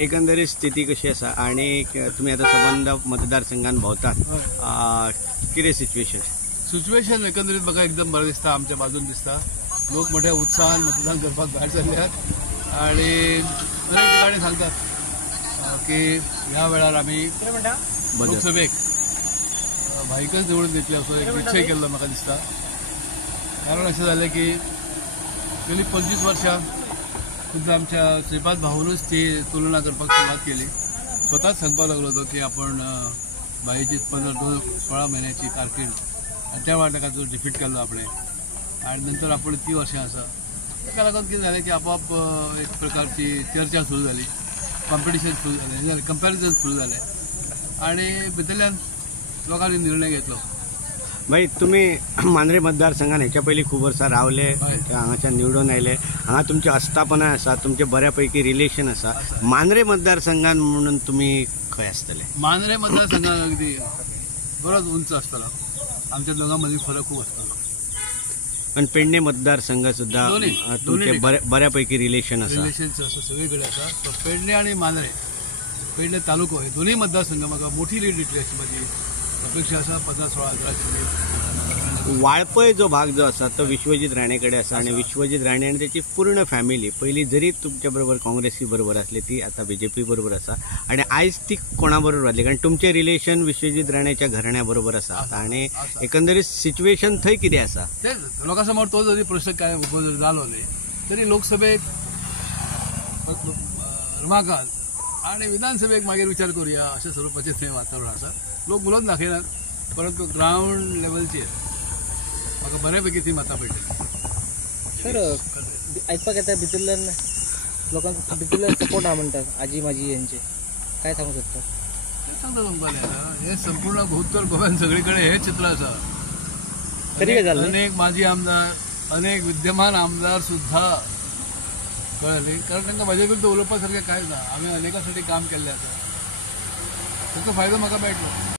एकंदरीत स्थिती कशी आसा आणि तुम्ही आता संबंध मतदारसंघात भोंवतात कितें सिच्युएशन एकंदरीत बघा एकदम बरं दिसता, आमच्या बाजून दिसता. लोक मोठ्या उत्साहान मतदान करपाक भायर सरल्यात आणि अनेक ठिकाणी सांगतात की ह्या वेळार आम्ही लोकसभेक भाईकच निवडून दितले असो एक निश्चय केल्लो म्हाका दिसता. कारण अशें जालें की गेली 25 वर्षां सुद्धा आमच्या श्रीपाद भाऊनच ती तुलना करपाक सुरवात केली. स्वताच सांगपाक लागलो होतो की आपण भाईची 16 महिन्याची कारकीर्द आणि त्या वाटकाचो डिफीट केल्लो आपण आणि नंतर आपण ती वर्षां आसा. ताका लागून कितें जालें की आपोआप एक प्रकारची चर्चा सुरू जाली, कॉम्पिटिशन सुरू जालें, कंपॅरिजन सुरू जालें आणि भितरल्यान लोकांनी निर्णय घेतलो. भाई तुम्ही मांद्रे मतदारसंघात ह्याच्या पयलीं खूब वर्सां रावले, हांगाच्यान निवडून आयले, हांगा तुमची आस्थापना आसा, तुमचे बऱ्यापैकी रिलेशन आसा. मांद्रे मतदारसंघात म्हणून तुम्ही खंय आसतले? मांद्रे मतदारसंघात अगदी बरोच उंच आसतलो, आमच्या दोगां मदीं फरक खूब आसतलो. पण पेडणे मतदारसंघ सुद्धा तुमचे बऱ्यापैकी रिलेशन आसा सगळीकडे आसा. सो पेडणे आणि मांद्रे, पेडणे तालुको हे दोन्ही मतदारसंघ म्हाका मोठी लीड दितली अशी माझी अपेक्षा आसा. 15-16 वाळपय जो भाग जो आसा तो विश्वजीत राणेकडे आसा आणि विश्वजीत राणे आणि त्याची पूर्ण फॅमिली पयलीं जरी तुमच्या बरोबर काँग्रेसी बरोबर आसली ती आता बीजेपी बरोबर आसा आणि आयज ती कोणा बरोबर आसली कारण तुमचे रिलेशन विश्वजीत राणेच्या घराण्या बरोबर आसा आणि एकंदरीत सिच्युएशन थंय कितें आसा ते लोकांसमोर तो जरी प्रश्न काय उबो जरी जालो न्ही तरी लोकसभेक रमाकांत आणि विधानसभेक मागीर विचार करूया अशें स्वरूपाचें थंय वातावरण आसा. लोक उलोवन दाखयनात परंतु ग्राउंड लेवलचेर म्हाका बऱ्यापैकी ती मतां पडटली. सर आयकपाक येता भितरल्यान लोकांक भितरल्यान सपोर्ट आहा म्हणटात आजी माजी यांचे, काय सांगू शकता? तेच सांगता तुमकां हे संपूर्ण उत्तर गोव्यान सगळीकडे हे चित्र आसा. अनेक माजी आमदार, अनेक विद्यमान आमदार सुद्धा कळले कारण तांकां म्हाजे विरुद्ध उलोवपा सारकें कांय ना. हांवें अनेकांसाठी काम केल्लें आसा, ताचो फायदो म्हाका मेळटलो.